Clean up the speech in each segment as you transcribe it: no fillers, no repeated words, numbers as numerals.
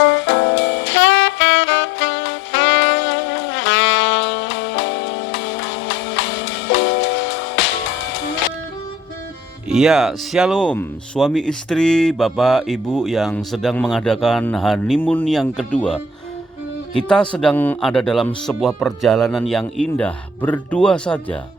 Ya, shalom, suami istri, bapak, ibu yang sedang mengadakan honeymoon yang kedua. Kita sedang ada dalam sebuah perjalanan yang indah, berdua saja.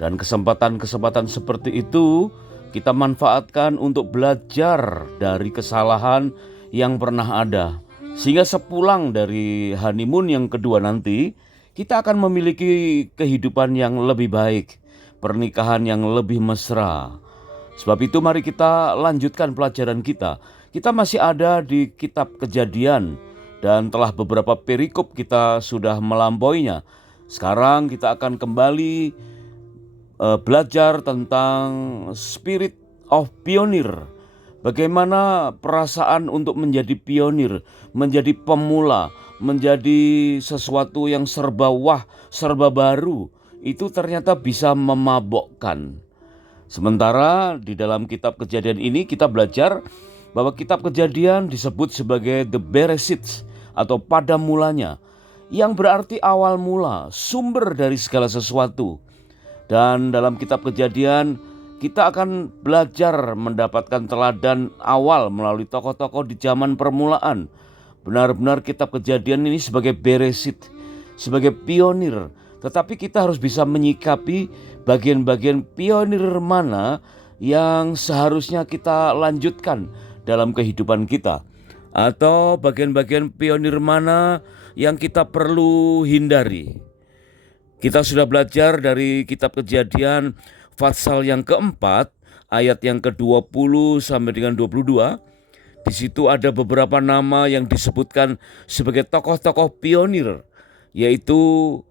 Dan kesempatan-kesempatan seperti itu kita manfaatkan untuk belajar dari kesalahan yang pernah ada. Sehingga sepulang dari honeymoon yang kedua nanti, kita akan memiliki kehidupan yang lebih baik, pernikahan yang lebih mesra. Sebab itu mari kita lanjutkan pelajaran kita. Kita masih ada di kitab Kejadian dan telah beberapa perikop kita sudah melampauinya. Sekarang kita akan kembali belajar tentang spirit of pioneer. Bagaimana perasaan untuk menjadi pionir, menjadi pemula, menjadi sesuatu yang serba wah, serba baru. Itu ternyata bisa memabokkan. Sementara di dalam kitab Kejadian ini kita belajar bahwa kitab Kejadian disebut sebagai the Bereshit atau pada mulanya, yang berarti awal mula, sumber dari segala sesuatu. Dan dalam kitab Kejadian kita akan belajar mendapatkan teladan awal melalui tokoh-tokoh di zaman permulaan. Benar-benar kitab Kejadian ini sebagai Bereshit, sebagai pionir. Tetapi kita harus bisa menyikapi bagian-bagian pionir mana yang seharusnya kita lanjutkan dalam kehidupan kita. Atau bagian-bagian pionir mana yang kita perlu hindari. Kita sudah belajar dari kitab Kejadian pasal yang keempat, ayat yang ke-20 sampai dengan 22. Di situ ada beberapa nama yang disebutkan sebagai tokoh-tokoh pionir, yaitu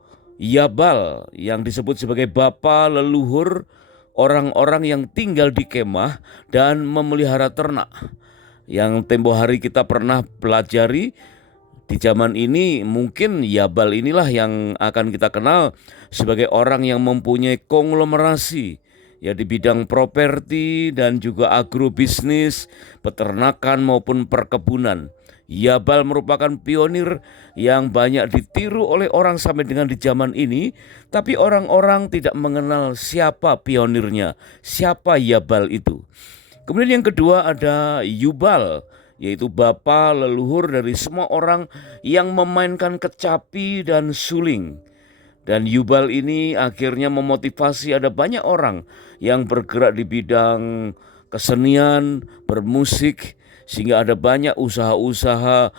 Yabal yang disebut sebagai bapa leluhur orang-orang yang tinggal di kemah dan memelihara ternak. Yang tempo hari kita pernah pelajari di zaman ini, mungkin Yabal inilah yang akan kita kenal sebagai orang yang mempunyai konglomerasi ya di bidang properti dan juga agrobisnis, peternakan maupun perkebunan. Yabal merupakan pionir yang banyak ditiru oleh orang sampai dengan di zaman ini, tapi orang-orang tidak mengenal siapa pionirnya, siapa Yabal itu. Kemudian yang kedua ada Yubal, yaitu bapa leluhur dari semua orang yang memainkan kecapi dan suling. Dan Yubal ini akhirnya memotivasi ada banyak orang yang bergerak di bidang kesenian, bermusik, sehingga ada banyak usaha-usaha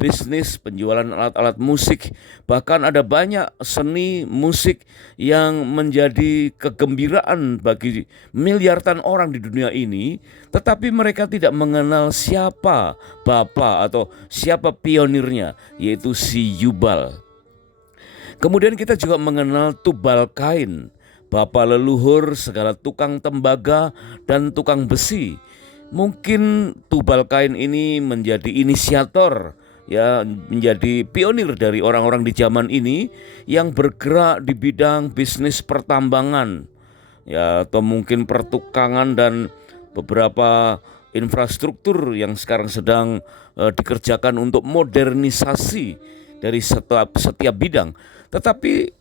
bisnis, penjualan alat-alat musik. Bahkan ada banyak seni musik yang menjadi kegembiraan bagi miliaran orang di dunia ini. Tetapi mereka tidak mengenal siapa bapa atau siapa pionirnya, yaitu si Yubal. Kemudian kita juga mengenal Tubal Kain, bapa leluhur segala tukang tembaga dan tukang besi. Mungkin Tubal Kain ini menjadi inisiator, ya, menjadi pionir dari orang-orang di zaman ini yang bergerak di bidang bisnis pertambangan, ya, atau mungkin pertukangan dan beberapa infrastruktur yang sekarang sedang dikerjakan untuk modernisasi dari setiap bidang. Tetapi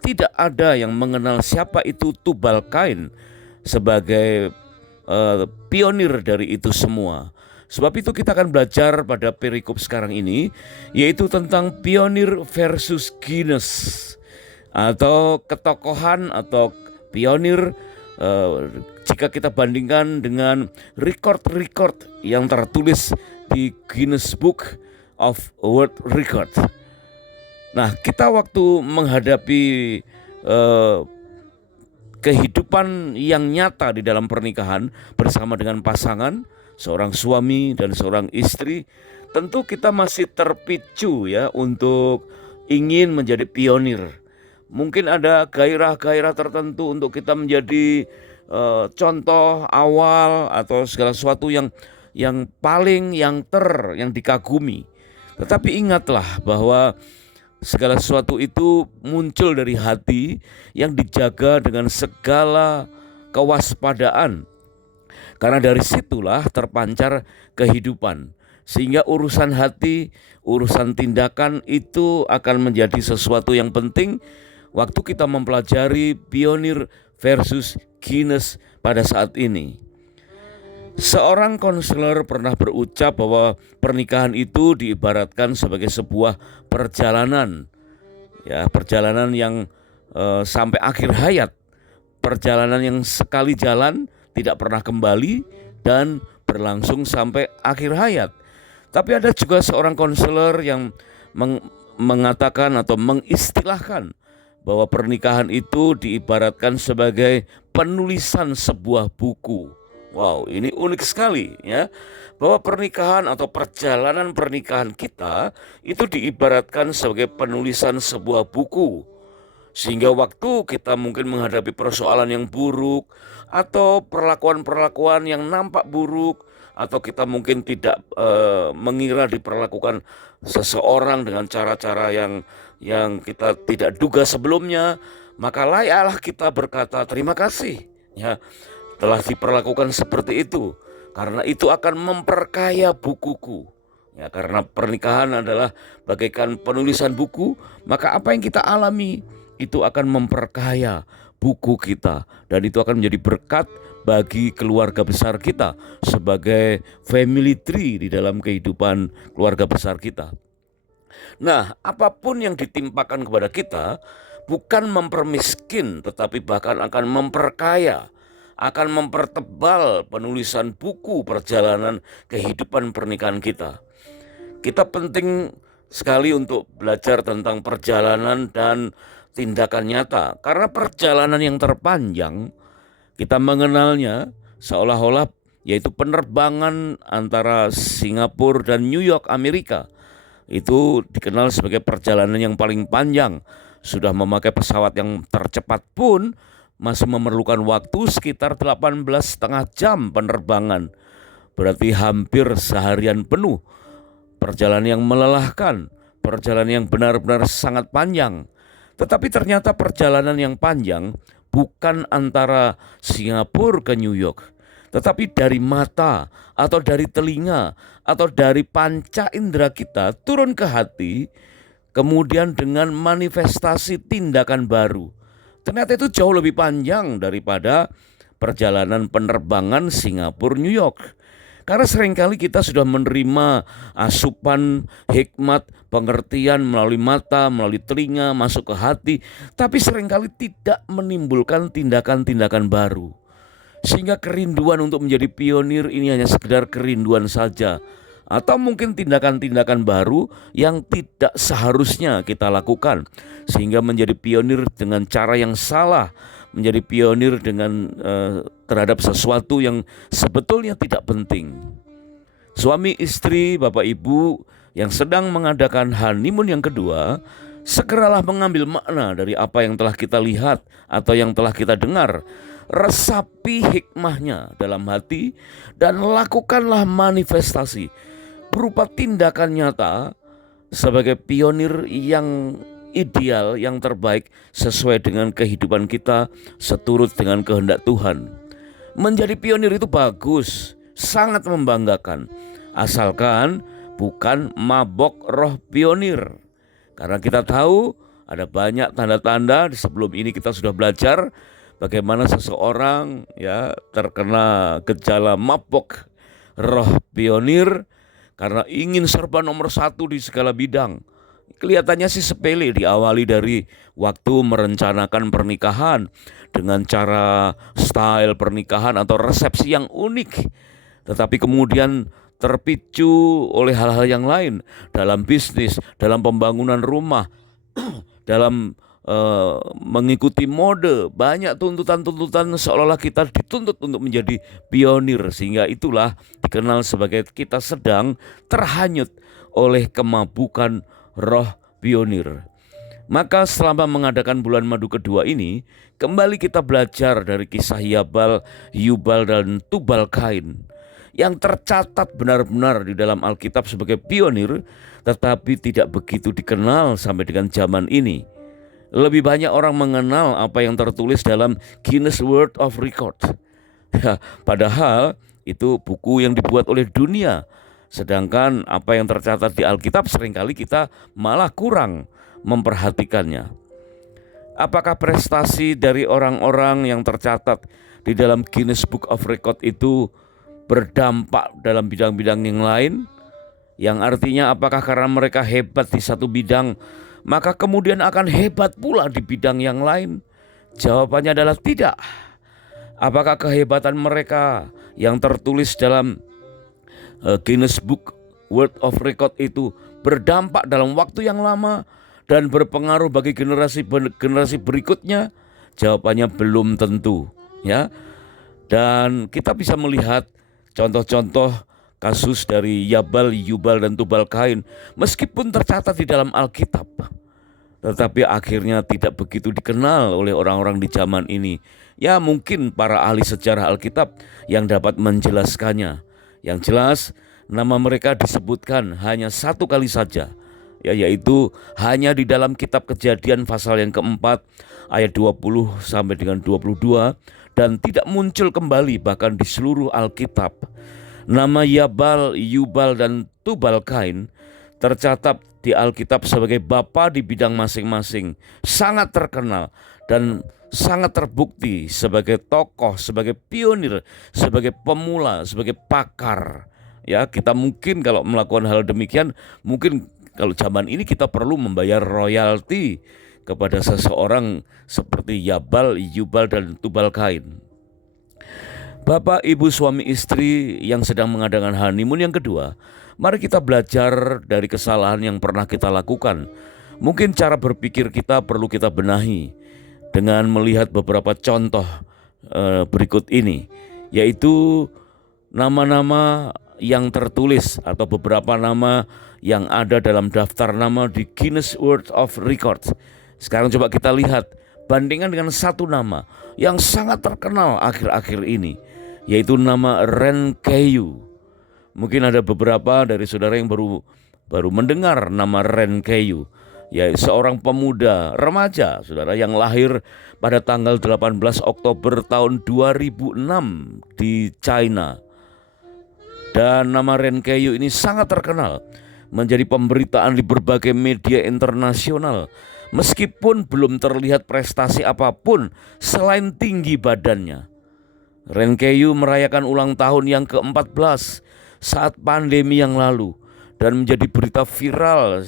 tidak ada yang mengenal siapa itu Tubal Kain sebagai pionir dari itu semua. Sebab itu kita akan belajar pada perikop sekarang ini, yaitu tentang pionir versus Guinness, atau ketokohan atau pionir jika kita bandingkan dengan record-record yang tertulis di Guinness Book of World Record. Nah, kita waktu menghadapi kehidupan yang nyata di dalam pernikahan bersama dengan pasangan, seorang suami dan seorang istri, tentu kita masih terpicu ya untuk ingin menjadi pionir. Mungkin ada gairah-gairah tertentu untuk kita menjadi contoh awal atau segala sesuatu yang paling yang dikagumi. Tetapi ingatlah bahwa segala sesuatu itu muncul dari hati yang dijaga dengan segala kewaspadaan. Karena dari situlah terpancar kehidupan. Sehingga urusan hati, urusan tindakan itu akan menjadi sesuatu yang penting waktu kita mempelajari pionir versus Guinness pada saat ini. Seorang konselor pernah berucap bahwa pernikahan itu diibaratkan sebagai sebuah perjalanan, ya, perjalanan yang sampai akhir hayat, perjalanan yang sekali jalan tidak pernah kembali dan berlangsung sampai akhir hayat. Tapi ada juga seorang konselor yang mengatakan atau mengistilahkan bahwa pernikahan itu diibaratkan sebagai penulisan sebuah buku. Wow, ini unik sekali ya, bahwa pernikahan atau perjalanan pernikahan kita itu diibaratkan sebagai penulisan sebuah buku. Sehingga waktu kita mungkin menghadapi persoalan yang buruk atau perlakuan-perlakuan yang nampak buruk, atau kita mungkin tidak mengira diperlakukan seseorang dengan cara-cara yang kita tidak duga sebelumnya, maka layaklah kita berkata terima kasih ya, telah diperlakukan seperti itu, karena itu akan memperkaya bukuku. Ya, karena pernikahan adalah bagaikan penulisan buku, maka apa yang kita alami itu akan memperkaya buku kita, dan itu akan menjadi berkat bagi keluarga besar kita sebagai family tree di dalam kehidupan keluarga besar kita. Nah, apapun yang ditimpakan kepada kita bukan mempermiskin, tetapi bahkan akan memperkaya, akan mempertebal penulisan buku perjalanan kehidupan pernikahan kita. Kita penting sekali untuk belajar tentang perjalanan dan tindakan nyata, karena perjalanan yang terpanjang kita mengenalnya seolah-olah yaitu penerbangan antara Singapura dan New York, Amerika. Itu dikenal sebagai perjalanan yang paling panjang. Sudah memakai pesawat yang tercepat pun masih memerlukan waktu sekitar 18,5 jam penerbangan. Berarti hampir seharian penuh. Perjalanan yang melelahkan, perjalanan yang benar-benar sangat panjang. Tetapi ternyata perjalanan yang panjang bukan antara Singapura ke New York, tetapi dari mata atau dari telinga atau dari panca indera kita turun ke hati, kemudian dengan manifestasi tindakan baru. Ternyata itu jauh lebih panjang daripada perjalanan penerbangan Singapura New York. Karena seringkali kita sudah menerima asupan hikmat, pengertian melalui mata, melalui telinga, masuk ke hati, tapi seringkali tidak menimbulkan tindakan-tindakan baru. Sehingga kerinduan untuk menjadi pionir ini hanya sekedar kerinduan saja. Atau mungkin tindakan-tindakan baru yang tidak seharusnya kita lakukan, sehingga menjadi pionir dengan cara yang salah, menjadi pionir dengan terhadap sesuatu yang sebetulnya tidak penting. Suami istri, bapak ibu yang sedang mengadakan honeymoon yang kedua, segeralah mengambil makna dari apa yang telah kita lihat atau yang telah kita dengar. Resapi hikmahnya dalam hati dan lakukanlah manifestasi berupa tindakan nyata sebagai pionir yang ideal, yang terbaik sesuai dengan kehidupan kita, seturut dengan kehendak Tuhan. Menjadi pionir itu bagus, sangat membanggakan, asalkan bukan mabok roh pionir. Karena kita tahu ada banyak tanda-tanda. Sebelum ini kita sudah belajar bagaimana seseorang ya terkena gejala mabok roh pionir karena ingin serba nomor satu di segala bidang. Kelihatannya sih sepele, diawali dari waktu merencanakan pernikahan dengan cara style pernikahan atau resepsi yang unik. Tetapi kemudian terpicu oleh hal-hal yang lain dalam bisnis, dalam pembangunan rumah, dalam mengikuti mode. Banyak tuntutan-tuntutan seolah-olah kita dituntut untuk menjadi pionir. Sehingga itulah dikenal sebagai kita sedang terhanyut oleh kemabukan roh pionir. Maka selama mengadakan bulan madu kedua ini, kembali kita belajar dari kisah Yubal dan Tubal Kain yang tercatat benar-benar di dalam Alkitab sebagai pionir, tetapi tidak begitu dikenal sampai dengan zaman ini. Lebih banyak orang mengenal apa yang tertulis dalam Guinness World of Record. Ya, padahal itu buku yang dibuat oleh dunia. Sedangkan apa yang tercatat di Alkitab seringkali kita malah kurang memperhatikannya. Apakah prestasi dari orang-orang yang tercatat di dalam Guinness Book of Record itu berdampak dalam bidang-bidang yang lain? Yang artinya apakah karena mereka hebat di satu bidang, maka kemudian akan hebat pula di bidang yang lain? Jawabannya adalah tidak. Apakah kehebatan mereka yang tertulis dalam Guinness Book World of Record itu berdampak dalam waktu yang lama dan berpengaruh bagi generasi berikutnya? Jawabannya belum tentu, ya. Dan kita bisa melihat contoh-contoh kasus dari Yabal, Yubal, dan Tubal Kain meskipun tercatat di dalam Alkitab, tetapi akhirnya tidak begitu dikenal oleh orang-orang di zaman ini. Ya, mungkin para ahli sejarah Alkitab yang dapat menjelaskannya. Yang jelas nama mereka disebutkan hanya satu kali saja, yaitu hanya di dalam kitab Kejadian pasal yang keempat ayat 20 sampai dengan 22, dan tidak muncul kembali bahkan di seluruh Alkitab. Nama Yabal, Yubal, dan Tubal Kain tercatat di Alkitab sebagai bapa di bidang masing-masing, sangat terkenal dan sangat terbukti sebagai tokoh, sebagai pionir, sebagai pemula, sebagai pakar. Ya, kita mungkin kalau melakukan hal demikian, mungkin kalau zaman ini kita perlu membayar royalti kepada seseorang seperti Yabal, Yubal, dan Tubal Kain. Bapak, ibu, suami, istri yang sedang mengadakan honeymoon yang kedua, mari kita belajar dari kesalahan yang pernah kita lakukan. Mungkin cara berpikir kita perlu kita benahi dengan melihat beberapa contoh berikut ini, yaitu nama-nama yang tertulis atau beberapa nama yang ada dalam daftar nama di Guinness World of Records. Sekarang coba kita lihat, bandingkan dengan satu nama yang sangat terkenal akhir-akhir ini, yaitu nama Ren Keyu. Mungkin ada beberapa dari saudara yang baru mendengar nama Ren Keyu, yaitu seorang pemuda remaja, saudara, yang lahir pada tanggal 18 Oktober tahun 2006 di China. Dan nama Ren Keyu ini sangat terkenal, menjadi pemberitaan di berbagai media internasional, meskipun belum terlihat prestasi apapun selain tinggi badannya. Ren Keyu merayakan ulang tahun yang ke-14 saat pandemi yang lalu dan menjadi berita viral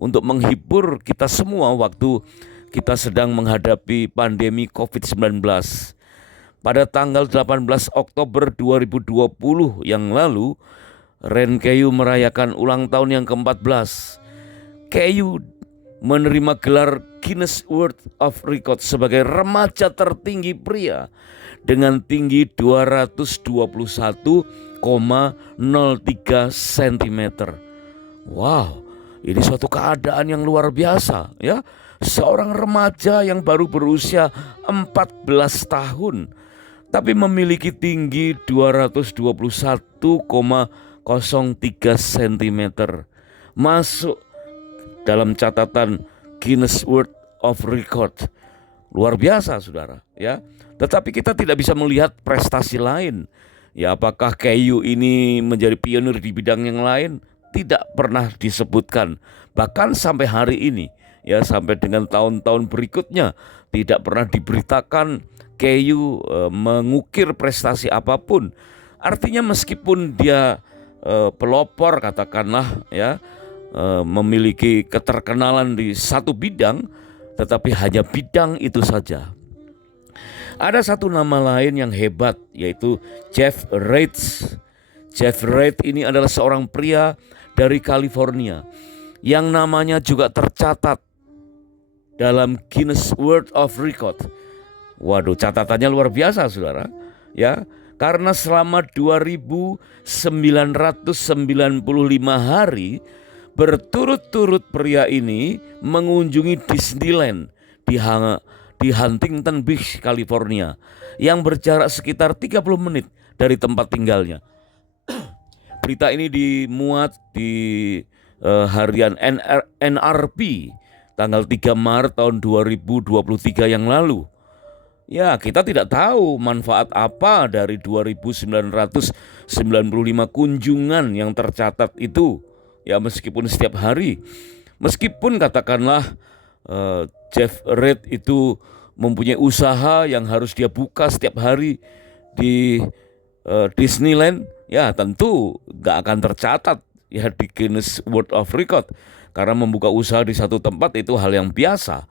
untuk menghibur kita semua waktu kita sedang menghadapi pandemi COVID-19. Pada tanggal 18 Oktober 2020 yang lalu, Ren Keyu merayakan ulang tahun yang ke-14. Keyu menerima gelar Guinness World of Record sebagai remaja tertinggi pria dengan tinggi 221,03 cm. Wow, ini suatu keadaan yang luar biasa, ya. Seorang remaja yang baru berusia 14 tahun tapi memiliki tinggi 221,03 cm, masuk dalam catatan Guinness World of Record. Luar biasa, saudara, ya. Tetapi kita tidak bisa melihat prestasi lain. Ya, apakah Keyu ini menjadi pionir di bidang yang lain? Tidak pernah disebutkan. Bahkan sampai hari ini, ya, sampai dengan tahun-tahun berikutnya, tidak pernah diberitakan Keyu mengukir prestasi apapun. Artinya meskipun dia pelopor, katakanlah, ya, memiliki keterkenalan di satu bidang, tetapi hanya bidang itu saja. Ada satu nama lain yang hebat, yaitu Jeff Reid. Jeff Reid ini adalah seorang pria dari California yang namanya juga tercatat dalam Guinness World of Record. Waduh, catatannya luar biasa, saudara, ya. Karena selama 2.995 hari berturut-turut pria ini mengunjungi Disneyland di Huntington Beach, California, yang berjarak sekitar 30 menit dari tempat tinggalnya. Berita ini dimuat di harian NRP tanggal 3 Maret tahun 2023 yang lalu. Ya, kita tidak tahu manfaat apa dari 2.995 kunjungan yang tercatat itu. Ya, meskipun setiap hari, meskipun katakanlah Jeff Reed itu mempunyai usaha yang harus dia buka setiap hari di Disneyland, ya tentu nggak akan tercatat ya di Guinness World of Record karena membuka usaha di satu tempat itu hal yang biasa.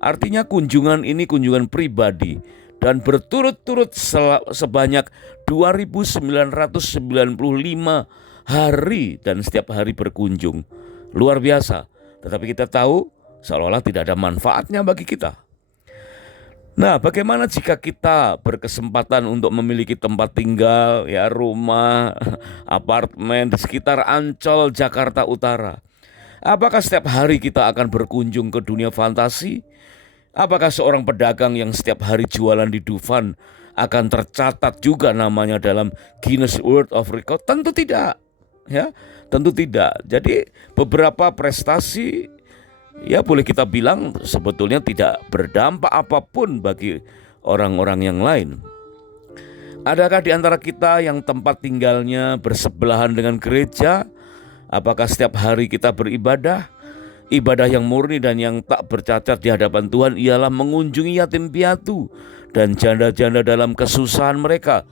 Artinya kunjungan ini kunjungan pribadi dan berturut-turut sebanyak 2.995 hari dan setiap hari berkunjung. Luar biasa. Tetapi kita tahu seolah-olah tidak ada manfaatnya bagi kita. Nah, bagaimana jika kita berkesempatan untuk memiliki tempat tinggal, ya rumah, apartemen di sekitar Ancol, Jakarta Utara? Apakah setiap hari kita akan berkunjung ke dunia fantasi? Apakah seorang pedagang yang setiap hari jualan di Dufan akan tercatat juga namanya dalam Guinness World of Record? Tentu tidak, ya, tentu tidak. Jadi beberapa prestasi ya boleh kita bilang sebetulnya tidak berdampak apapun bagi orang-orang yang lain. Adakah di antara kita yang tempat tinggalnya bersebelahan dengan gereja? Apakah setiap hari kita beribadah? Ibadah yang murni dan yang tak bercacat di hadapan Tuhan ialah mengunjungi yatim piatu dan janda-janda dalam kesusahan mereka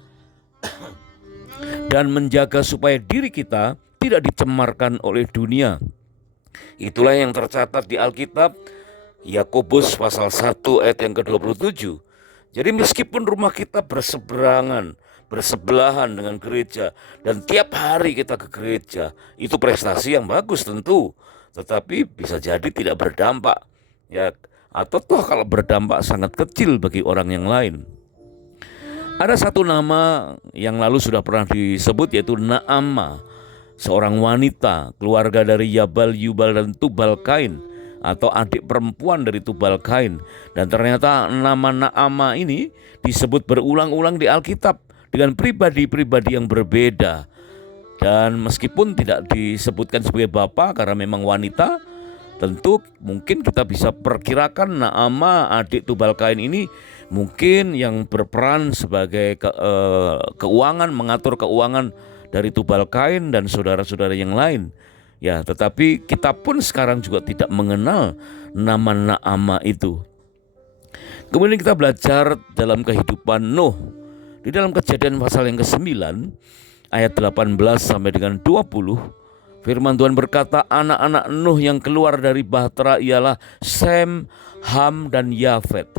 dan menjaga supaya diri kita tidak dicemarkan oleh dunia. Itulah yang tercatat di Alkitab, Yakobus pasal 1 ayat yang ke-27. Jadi meskipun rumah kita bersebelahan dengan gereja dan tiap hari kita ke gereja, itu prestasi yang bagus tentu. Tetapi bisa jadi tidak berdampak, ya, atau toh kalau berdampak sangat kecil bagi orang yang lain. Ada satu nama yang lalu sudah pernah disebut yaitu Naamah, seorang wanita keluarga dari Yabal, Yubal dan Tubal Kain atau adik perempuan dari Tubal Kain. Dan ternyata nama Naamah ini disebut berulang-ulang di Alkitab dengan pribadi-pribadi yang berbeda. Dan meskipun tidak disebutkan sebagai bapak karena memang wanita, tentu mungkin kita bisa perkirakan Naamah adik Tubal Kain ini mungkin yang berperan sebagai keuangan, mengatur keuangan dari Tubal Kain dan saudara-saudara yang lain. Ya, tetapi kita pun sekarang juga tidak mengenal nama Naamah itu. Kemudian kita belajar dalam kehidupan Nuh. Di dalam Kejadian pasal yang ke-9 ayat 18 sampai dengan 20, firman Tuhan berkata, anak-anak Nuh yang keluar dari bahtera ialah Sem, Ham dan Yafet.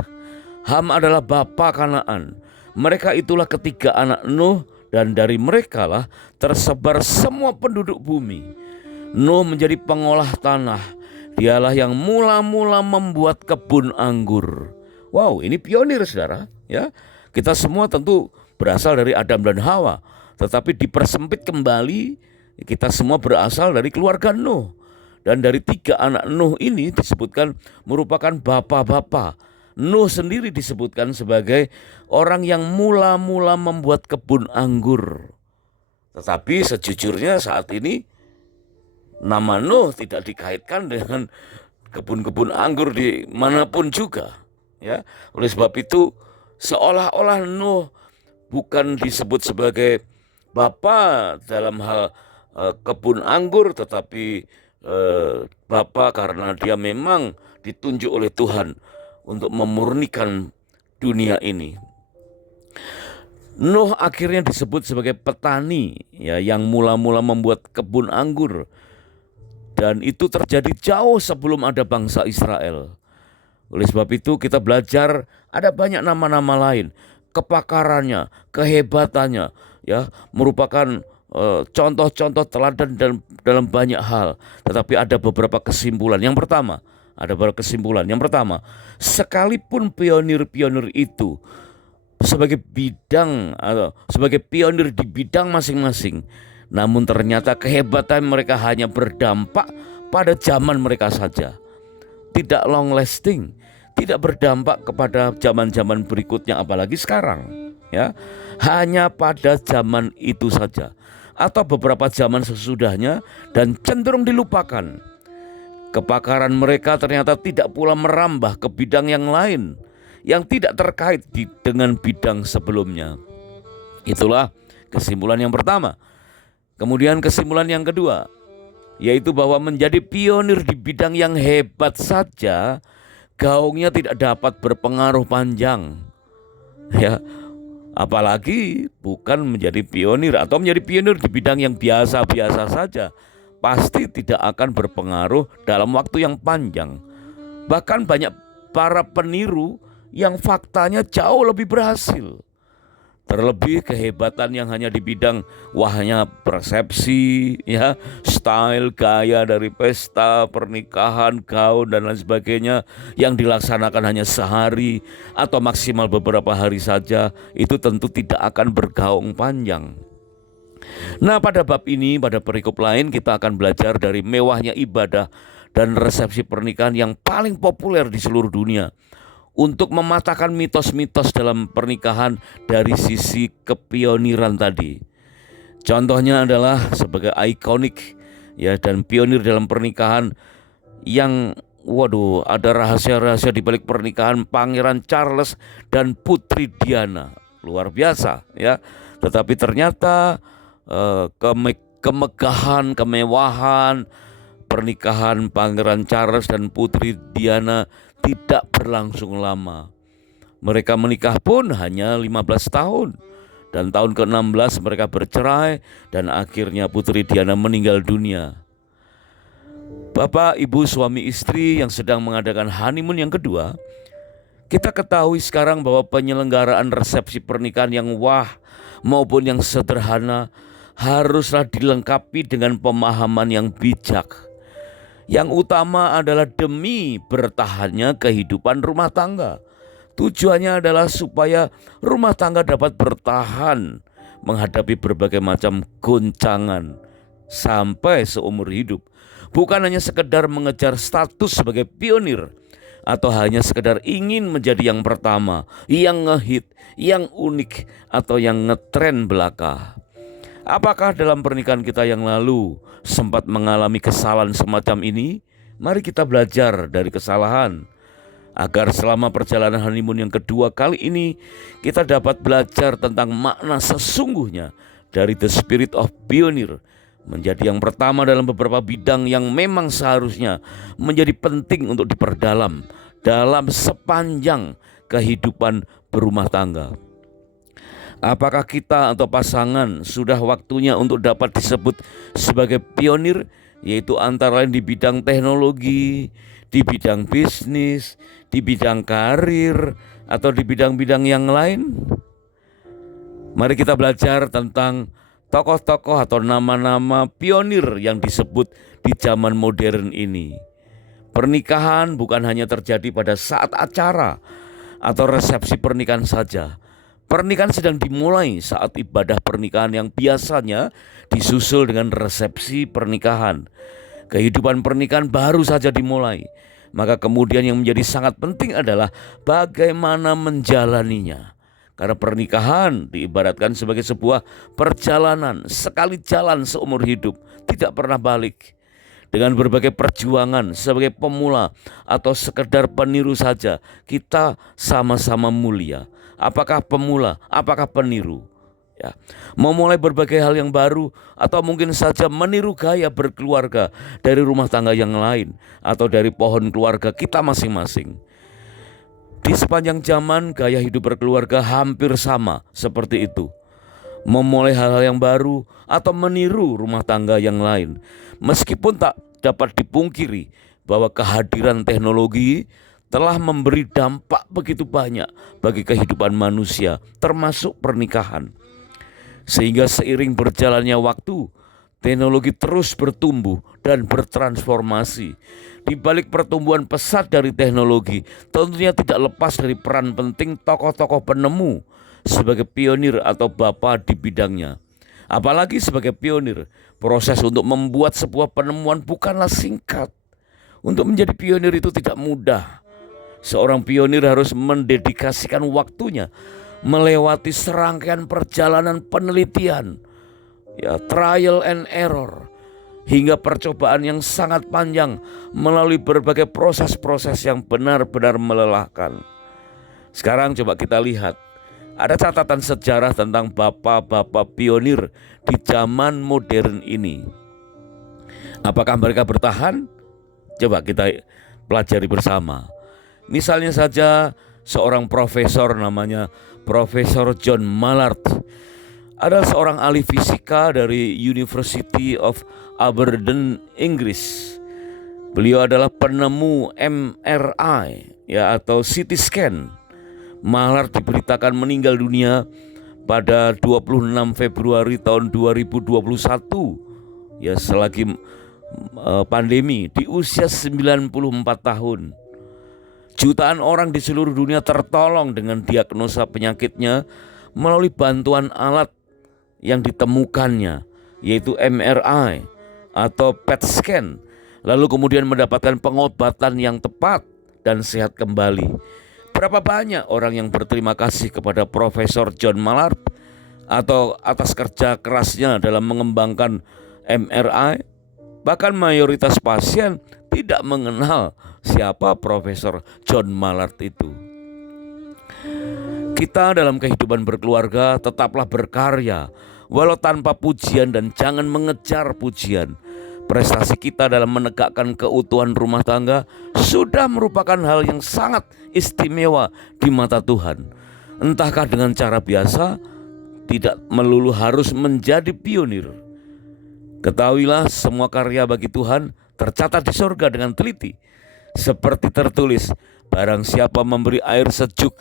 Ham adalah bapa Kanaan. Mereka itulah ketiga anak Nuh dan dari merekalah tersebar semua penduduk bumi. Nuh menjadi pengolah tanah. Dialah yang mula-mula membuat kebun anggur. Wow, ini pionir saudara, ya. Kita semua tentu berasal dari Adam dan Hawa, tetapi dipersempit kembali, kita semua berasal dari keluarga Nuh. Dan dari tiga anak Nuh ini disebutkan merupakan bapak-bapak. Nuh sendiri disebutkan sebagai orang yang mula-mula membuat kebun anggur. Tetapi sejujurnya saat ini nama Nuh tidak dikaitkan dengan kebun-kebun anggur di manapun juga. Ya, oleh sebab itu seolah-olah Nuh bukan disebut sebagai bapa dalam hal kebun anggur, tetapi bapa karena dia memang ditunjuk oleh Tuhan untuk memurnikan dunia ini. Nuh akhirnya disebut sebagai petani, ya, yang mula-mula membuat kebun anggur. Dan itu terjadi jauh sebelum ada bangsa Israel. Oleh sebab itu kita belajar ada banyak nama-nama lain, kepakarannya, kehebatannya, ya, merupakan contoh-contoh teladan dalam banyak hal. Tetapi ada beberapa kesimpulan. Yang pertama, sekalipun pionir-pionir itu sebagai bidang atau sebagai pionir di bidang masing-masing, namun ternyata kehebatan mereka hanya berdampak pada zaman mereka saja. Tidak long lasting, tidak berdampak kepada zaman-zaman berikutnya, apalagi sekarang, ya. Hanya pada zaman itu saja atau beberapa zaman sesudahnya dan cenderung dilupakan. Kepakaran mereka ternyata tidak pula merambah ke bidang yang lain. yang tidak terkait dengan bidang sebelumnya. Itulah kesimpulan yang pertama. Kemudian kesimpulan yang kedua, yaitu bahwa menjadi pionir di bidang yang hebat saja, gaungnya tidak dapat berpengaruh panjang. Ya, apalagi bukan menjadi pionir atau menjadi pionir di bidang yang biasa-biasa saja, pasti tidak akan berpengaruh dalam waktu yang panjang. Bahkan banyak para peniru yang faktanya jauh lebih berhasil. Terlebih kehebatan yang hanya di bidang wahnya persepsi, ya, style, gaya dari pesta, pernikahan, gaun dan lain sebagainya yang dilaksanakan hanya sehari atau maksimal beberapa hari saja, itu tentu tidak akan bergaung panjang. Nah, pada bab ini, pada perikop lain kita akan belajar dari mewahnya ibadah dan resepsi pernikahan yang paling populer di seluruh dunia, untuk mematahkan mitos-mitos dalam pernikahan dari sisi kepioniran tadi. Contohnya adalah sebagai ikonik, ya, dan pionir dalam pernikahan yang ada rahasia-rahasia di balik pernikahan Pangeran Charles dan Putri Diana. Luar biasa, ya. Tetapi ternyata kemegahan, kemewahan pernikahan Pangeran Charles dan Putri Diana tidak berlangsung lama. Mereka menikah pun hanya 15 tahun. Dan tahun ke-16 mereka bercerai dan akhirnya Putri Diana meninggal dunia. Bapak, ibu, suami istri yang sedang mengadakan honeymoon yang kedua, kita ketahui sekarang bahwa penyelenggaraan resepsi pernikahan yang wah maupun yang sederhana haruslah dilengkapi dengan pemahaman yang bijak. Yang utama adalah demi bertahannya kehidupan rumah tangga. Tujuannya adalah supaya rumah tangga dapat bertahan menghadapi berbagai macam goncangan sampai seumur hidup. Bukan hanya sekedar mengejar status sebagai pionir atau hanya sekedar ingin menjadi yang pertama, yang ngehit, yang unik atau yang ngetren belaka. Apakah dalam pernikahan kita yang lalu sempat mengalami kesalahan semacam ini? Mari kita belajar dari kesalahan, agar selama perjalanan honeymoon yang kedua kali ini kita dapat belajar tentang makna sesungguhnya dari the spirit of pioneer, menjadi yang pertama dalam beberapa bidang yang memang seharusnya menjadi penting untuk diperdalam dalam sepanjang kehidupan berumah tangga. Apakah kita atau pasangan sudah waktunya untuk dapat disebut sebagai pionir, yaitu antara lain di bidang teknologi, di bidang bisnis, di bidang karir, atau di bidang-bidang yang lain? Mari kita belajar tentang tokoh-tokoh atau nama-nama pionir yang disebut di zaman modern ini. Pernikahan bukan hanya terjadi pada saat acara atau resepsi pernikahan saja. Pernikahan sedang dimulai saat ibadah pernikahan yang biasanya disusul dengan resepsi pernikahan. Kehidupan pernikahan baru saja dimulai. Maka kemudian yang menjadi sangat penting adalah bagaimana menjalaninya. Karena pernikahan diibaratkan sebagai sebuah perjalanan, sekali jalan seumur hidup, tidak pernah balik. Dengan berbagai perjuangan sebagai pemula atau sekedar peniru saja, kita sama-sama mulia. Apakah pemula, apakah peniru? Ya, memulai berbagai hal yang baru atau mungkin saja meniru gaya berkeluarga dari rumah tangga yang lain atau dari pohon keluarga kita masing-masing. Di sepanjang zaman gaya hidup berkeluarga hampir sama seperti itu. Memulai hal-hal yang baru atau meniru rumah tangga yang lain. Meskipun tak dapat dipungkiri bahwa kehadiran teknologi telah memberi dampak begitu banyak bagi kehidupan manusia, termasuk pernikahan. Sehingga seiring berjalannya waktu, teknologi terus bertumbuh dan bertransformasi. Di balik pertumbuhan pesat dari teknologi, tentunya tidak lepas dari peran penting tokoh-tokoh penemu sebagai pionir atau bapa di bidangnya. Apalagi sebagai pionir, proses untuk membuat sebuah penemuan bukanlah singkat. Untuk menjadi pionir itu tidak mudah. Seorang pionir harus mendedikasikan waktunya melewati serangkaian perjalanan penelitian, ya, trial and error, hingga percobaan yang sangat panjang melalui berbagai proses-proses yang benar-benar melelahkan. Sekarang coba kita lihat, ada catatan sejarah tentang bapak-bapak pionir di zaman modern ini. Apakah mereka bertahan? Coba kita pelajari bersama. Misalnya saja seorang profesor namanya Profesor John Mallard, adalah seorang ahli fisika dari University of Aberdeen, Inggris. Beliau adalah penemu MRI atau CT scan. Mallard diberitakan meninggal dunia pada 26 Februari tahun 2021 selagi pandemi di usia 94 tahun. Jutaan orang di seluruh dunia tertolong dengan diagnosa penyakitnya melalui bantuan alat yang ditemukannya, yaitu MRI atau PET scan, lalu kemudian mendapatkan pengobatan yang tepat dan sehat kembali. Berapa banyak orang yang berterima kasih kepada Profesor John Mallard atau atas kerja kerasnya dalam mengembangkan MRI. Bahkan mayoritas pasien tidak mengenal siapa Profesor John Mallard itu. Kita dalam kehidupan berkeluarga tetaplah berkarya walau tanpa pujian, dan jangan mengejar pujian. Prestasi kita dalam menegakkan keutuhan rumah tangga sudah merupakan hal yang sangat istimewa di mata Tuhan. Entahkah dengan cara biasa, tidak melulu harus menjadi pionir. Ketahuilah, semua karya bagi Tuhan tercatat di surga dengan teliti. Seperti tertulis, barang siapa memberi air sejuk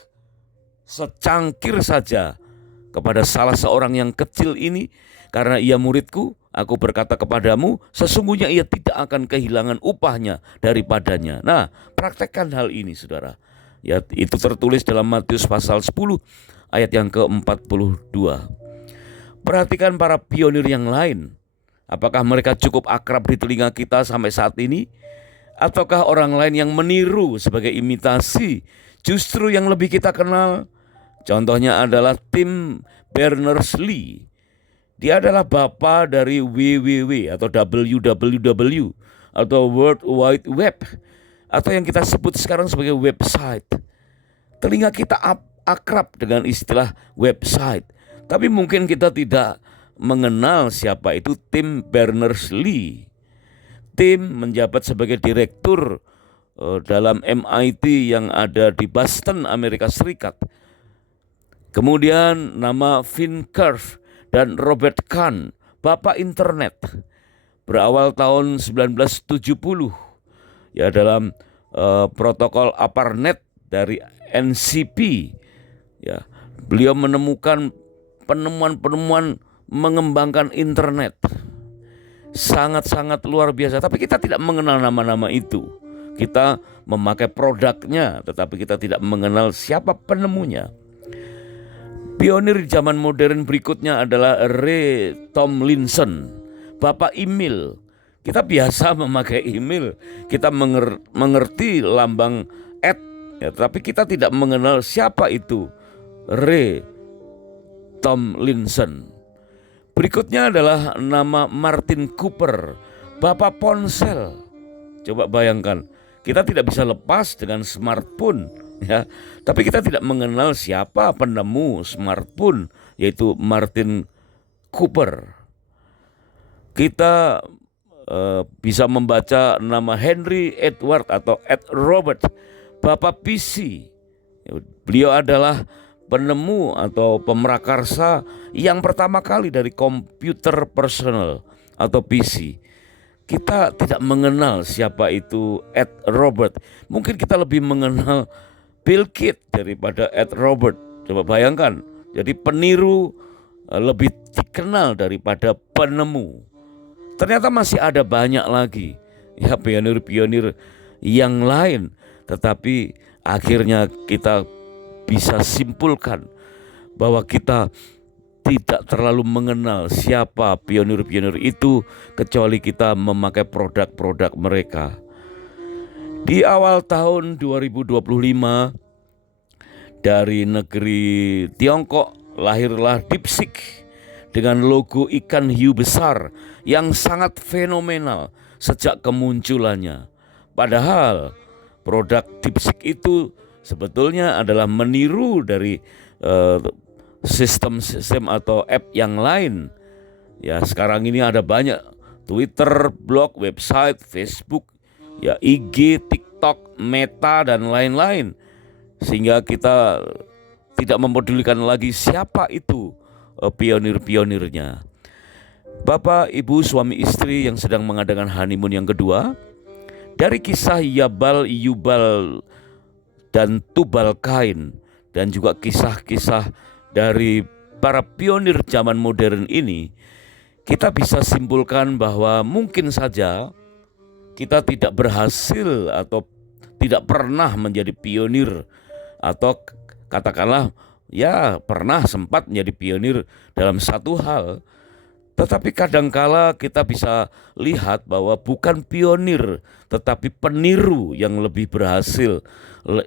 secangkir saja kepada salah seorang yang kecil ini, karena ia muridku, aku berkata kepadamu, sesungguhnya ia tidak akan kehilangan upahnya daripadanya. Nah, praktekkan hal ini, saudara. Itu tertulis dalam Matius pasal 10 ayat yang ke-42. Perhatikan para pionir yang lain. Apakah mereka cukup akrab di telinga kita sampai saat ini? Ataukah orang lain yang meniru sebagai imitasi justru yang lebih kita kenal? Contohnya adalah Tim Berners-Lee. Dia adalah bapa dari WWW atau WWW atau World Wide Web, atau yang kita sebut sekarang sebagai website. Telinga kita akrab dengan istilah website, tapi mungkin kita tidak mengenal siapa itu Tim Berners-Lee. Tim menjabat sebagai direktur dalam MIT yang ada di Boston, Amerika Serikat. Kemudian nama Finn Cerf dan Robert Kahn, bapak internet, berawal tahun 1970 dalam protokol ARPANET dari NCP. Beliau menemukan penemuan-penemuan mengembangkan internet sangat-sangat luar biasa, tapi kita tidak mengenal nama-nama itu. Kita memakai produknya, tetapi kita tidak mengenal siapa penemunya. Pionir di zaman modern berikutnya adalah Ray Tomlinson, bapak email. Kita biasa memakai email, kita mengerti lambang @ tetapi kita tidak mengenal siapa itu Ray Tomlinson. Berikutnya adalah nama Martin Cooper, bapak ponsel. Coba bayangkan, kita tidak bisa lepas dengan smartphone, tapi kita tidak mengenal siapa penemu smartphone, yaitu Martin Cooper. Kita bisa membaca nama Henry Edward atau Ed Robert, bapak PC. Beliau adalah penemu atau pemrakarsa yang pertama kali dari komputer personal atau PC. Kita tidak mengenal siapa itu Ed Robert. Mungkin kita lebih mengenal Bill Gates daripada Ed Robert. Coba bayangkan, jadi peniru lebih dikenal daripada penemu. Ternyata masih ada banyak lagi pionir-pionir yang lain, tetapi akhirnya kita bisa simpulkan bahwa kita tidak terlalu mengenal siapa pionir-pionir itu kecuali kita memakai produk-produk mereka. Di awal tahun 2025 dari negeri Tiongkok lahirlah DeepSeek dengan logo ikan hiu besar yang sangat fenomenal sejak kemunculannya. Padahal produk DeepSeek itu sebetulnya adalah meniru dari sistem-sistem atau app yang lain. Ya, sekarang ini ada banyak Twitter, blog, website, Facebook, ya IG, TikTok, Meta dan lain-lain. Sehingga kita tidak mempedulikan lagi siapa itu pionir-pionirnya. Bapak, Ibu, suami istri yang sedang mengadakan honeymoon yang kedua, dari kisah Yabal, Yubal, dan Tubal Kain, dan juga kisah-kisah dari para pionir zaman modern ini, kita bisa simpulkan bahwa mungkin saja kita tidak berhasil atau tidak pernah menjadi pionir, atau katakanlah ya pernah sempat menjadi pionir dalam satu hal. Tetapi kadangkala kita bisa lihat bahwa bukan pionir, tetapi peniru yang lebih berhasil,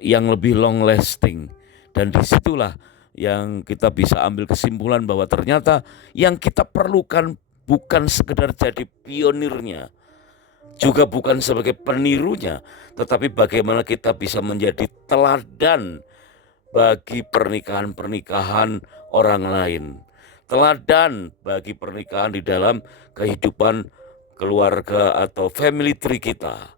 yang lebih long lasting. Dan disitulah yang kita bisa ambil kesimpulan bahwa ternyata yang kita perlukan bukan sekedar jadi pionirnya, juga bukan sebagai penirunya, tetapi bagaimana kita bisa menjadi teladan bagi pernikahan-pernikahan orang lain. Teladan bagi pernikahan di dalam kehidupan keluarga atau family tree kita.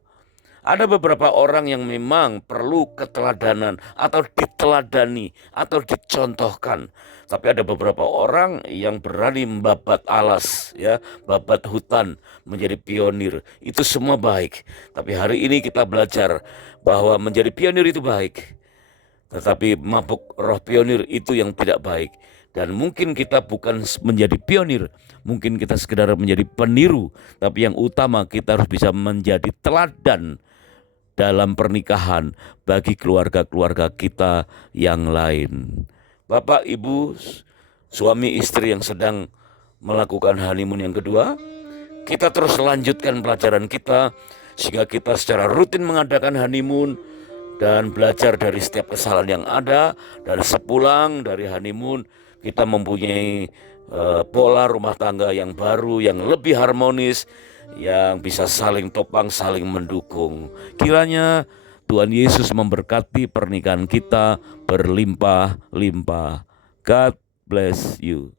Ada beberapa orang yang memang perlu keteladanan atau diteladani atau dicontohkan. Tapi ada beberapa orang yang berani membabat alas, ya, babat hutan menjadi pionir. Itu semua baik. Tapi hari ini kita belajar bahwa menjadi pionir itu baik. Tetapi mabuk roh pionir itu yang tidak baik. Dan mungkin kita bukan menjadi pionir, mungkin kita sekedar menjadi peniru. Tapi yang utama kita harus bisa menjadi teladan dalam pernikahan bagi keluarga-keluarga kita yang lain. Bapak, Ibu, suami istri yang sedang melakukan honeymoon yang kedua, kita terus lanjutkan pelajaran kita sehingga kita secara rutin mengadakan honeymoon dan belajar dari setiap kesalahan yang ada. Dan sepulang dari honeymoon kita mempunyai pola rumah tangga yang baru, yang lebih harmonis, yang bisa saling topang, saling mendukung. Kiranya Tuhan Yesus memberkati pernikahan kita berlimpah-limpah. God bless you.